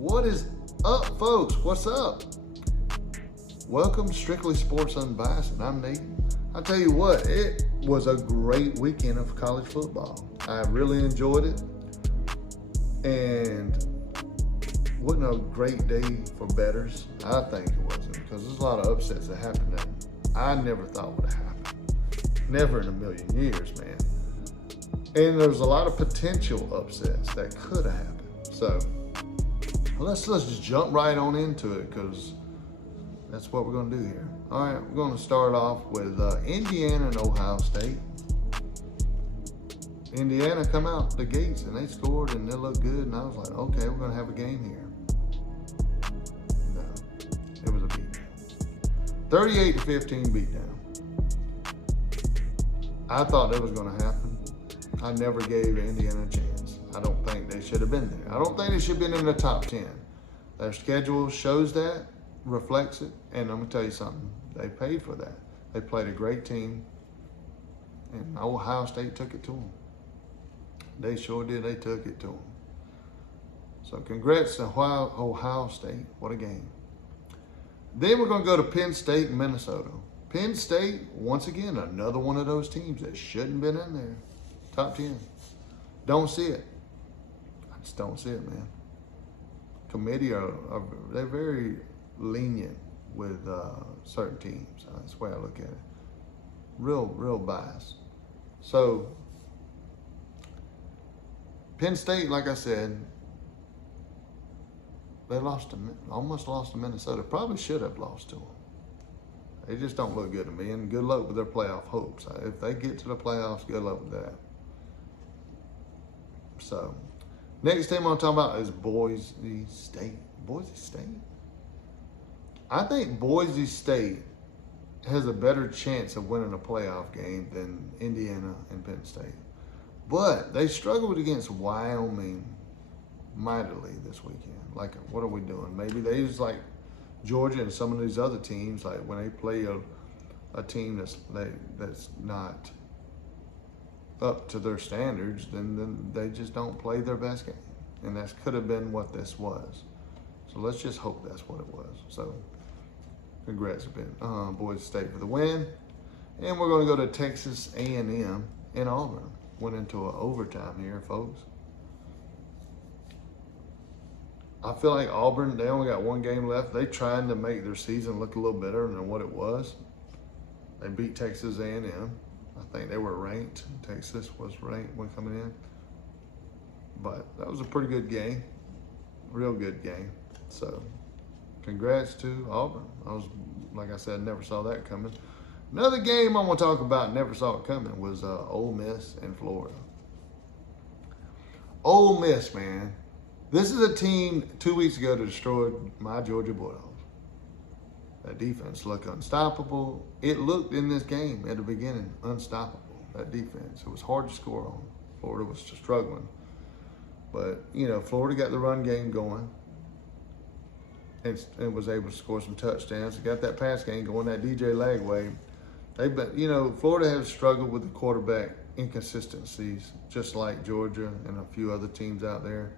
What is up, folks? What's up? Welcome to Strictly Sports Unbiased, and I'm Nate. I'll tell you what, it was a great weekend of college football. I really enjoyed it, and wasn't a great day for bettors. I think it wasn't, because there's a lot of upsets that happened that I never thought would have happened. Never in a million years, man. And there's a lot of potential upsets that could have happened. So let's just jump right on into it, because that's what we're going to do here. All right, we're going to start off with Indiana and Ohio State. Indiana come out the gates and they scored and they looked good, and I was like, okay, we're going to have a game here. No, it was a beatdown. 38-15 beatdown. I thought that was going to happen. I never gave Indiana a chance. I don't think they should have been there. I don't think they should have been in the top 10. Their schedule shows that, reflects it, and I'm going to tell you something. They paid for that. They played a great team, and Ohio State took it to them. They sure did. They took it to them. So congrats to Ohio State. What a game. Then we're going to go to Penn State and Minnesota. Penn State, once again, another one of those teams that shouldn't have been in there. Top 10. Don't see it. I just don't see it, man. Committee they're very lenient with certain teams. That's the way I look at it. Real bias. So Penn State, like I said, they almost lost to Minnesota. Probably should have lost to them. They just don't look good to me, and good luck with their playoff hopes. If they get to the playoffs, good luck with that. So, next team I'm talking about is Boise State. Boise State? I think Boise State has a better chance of winning a playoff game than Indiana and Penn State. But they struggled against Wyoming mightily this weekend. Like, what are we doing? Maybe they just like Georgia and some of these other teams, like when they play a team that's not up to their standards, then they just don't play their best game. And that could have been what this was. So let's just hope that's what it was. So congrats to Boise State for the win. And we're going to go to Texas A&M and Auburn. Went into an overtime here, folks. I feel like Auburn, they only got one game left. They trying to make their season look a little better than what it was. They beat Texas A&M. I think they were ranked. Texas was ranked when coming in. But that was a pretty good game. Real good game. So, congrats to Auburn. Like I said, never saw that coming. Another game I'm going to talk about, never saw it coming, was Ole Miss and Florida. Ole Miss, man. This is a team 2 weeks ago that destroyed my Georgia Bulldogs. That defense looked unstoppable. It looked in this game at the beginning unstoppable, that defense. It was hard to score on. Florida was struggling. But, Florida got the run game going and was able to score some touchdowns. They got that pass game going, that DJ Lagway. Florida has struggled with the quarterback inconsistencies, just like Georgia and a few other teams out there.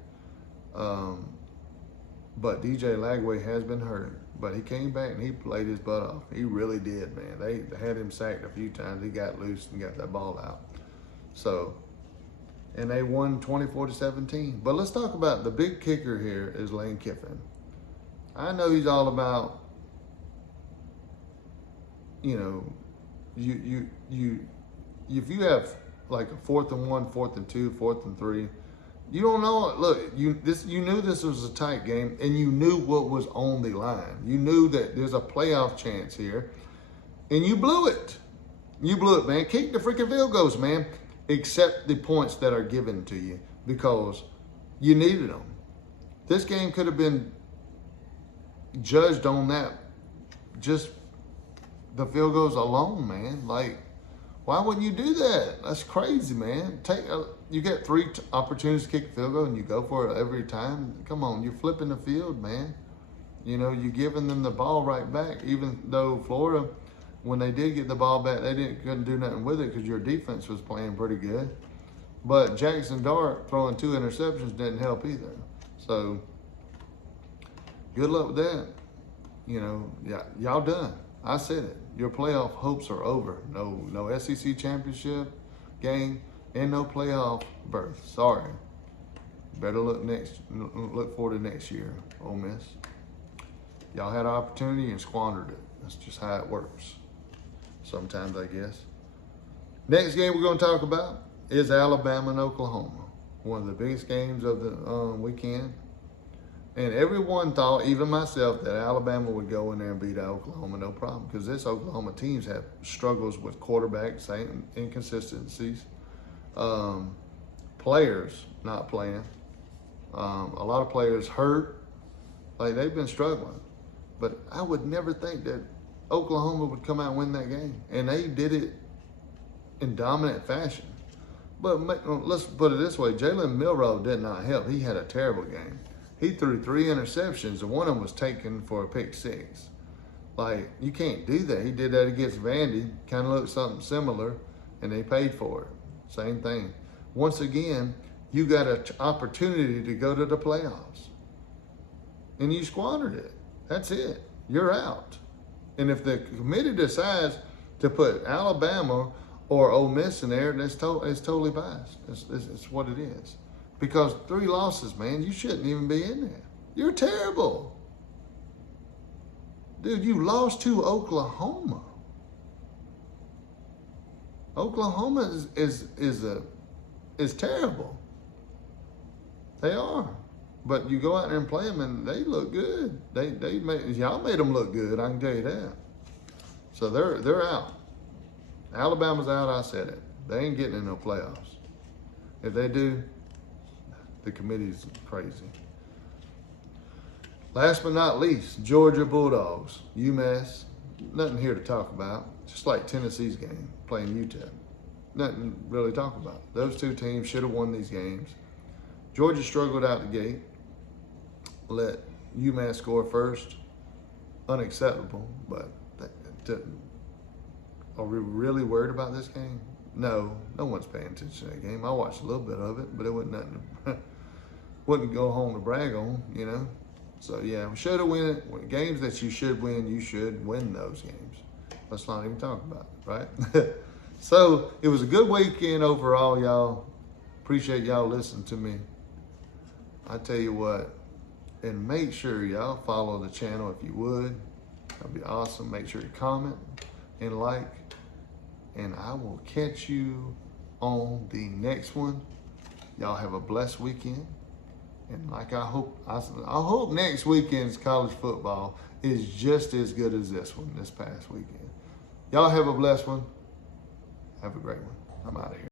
But DJ Lagway has been hurt. But he came back and he played his butt off. He really did, man. They had him sacked a few times. He got loose and got that ball out. So, and they won 24-17. But let's talk about the big kicker here is Lane Kiffin. I know he's all about, if you have like a 4th and 1, 4th and 2, 4th and 3, you don't know. Look, you knew this was a tight game, and you knew what was on the line. You knew that there's a playoff chance here, and you blew it. You blew it, man. Kick the freaking field goals, man. Accept the points that are given to you because you needed them. This game could have been judged on that, just the field goals alone, man. Like, why wouldn't you do that? That's crazy, man. You get 3 opportunities to kick a field goal and you go for it every time. Come on, you're flipping the field, man. You're giving them the ball right back. Even though Florida, when they did get the ball back, they couldn't do nothing with it because your defense was playing pretty good. But Jackson Dart throwing 2 interceptions didn't help either. So good luck with that. You know, yeah, y'all done. I said it. Your playoff hopes are over. No SEC championship game and no playoff berth. Sorry. Better look forward to next year, Ole Miss. Y'all had an opportunity and squandered it. That's just how it works. Sometimes, I guess. Next game we're going to talk about is Alabama and Oklahoma. One of the biggest games of the weekend. And everyone thought, even myself, that Alabama would go in there and beat Oklahoma, no problem. Because this Oklahoma teams have struggles with quarterbacks, inconsistencies, players not playing, a lot of players hurt. Like, they've been struggling. But I would never think that Oklahoma would come out and win that game. And they did it in dominant fashion. But let's put it this way. Jalen Milroe did not help. He had a terrible game. He threw 3 interceptions, and one of them was taken for a pick 6. Like, you can't do that. He did that against Vandy. Kind of looked something similar, and they paid for it. Same thing. Once again, you got an opportunity to go to the playoffs, and you squandered it. That's it. You're out. And if the committee decides to put Alabama or Ole Miss in there, it's totally biased. It's what it is. Because 3 losses, man, you shouldn't even be in there. You're terrible. Dude, you lost to Oklahoma. Oklahoma is terrible. They are. But you go out there and play them, and they look good. Y'all made them look good, I can tell you that. So they're out. Alabama's out, I said it. They ain't getting in no playoffs. If they do, the committee's crazy. Last but not least, Georgia Bulldogs, UMass. Nothing here to talk about. Just like Tennessee's game, playing UTEP. Nothing really to talk about. Those 2 teams should have won these games. Georgia struggled out the gate. Let UMass score first. Unacceptable, but are we really worried about this game? No one's paying attention to that game. I watched a little bit of it, but it wasn't nothing. Wouldn't go home to brag on, you know. So yeah, we should have won it. Games that you should win, you should win those games. Let's not even talk about it, right? So it was a good weekend overall, y'all. Appreciate y'all listening to me. I tell you what, and make sure y'all follow the channel if you would. That'd be awesome. Make sure you comment and like, and I will catch you on the next one. Y'all have a blessed weekend. And like I hope next weekend's college football is just as good as this past weekend. Y'all have a blessed one. Have a great one. I'm out of here.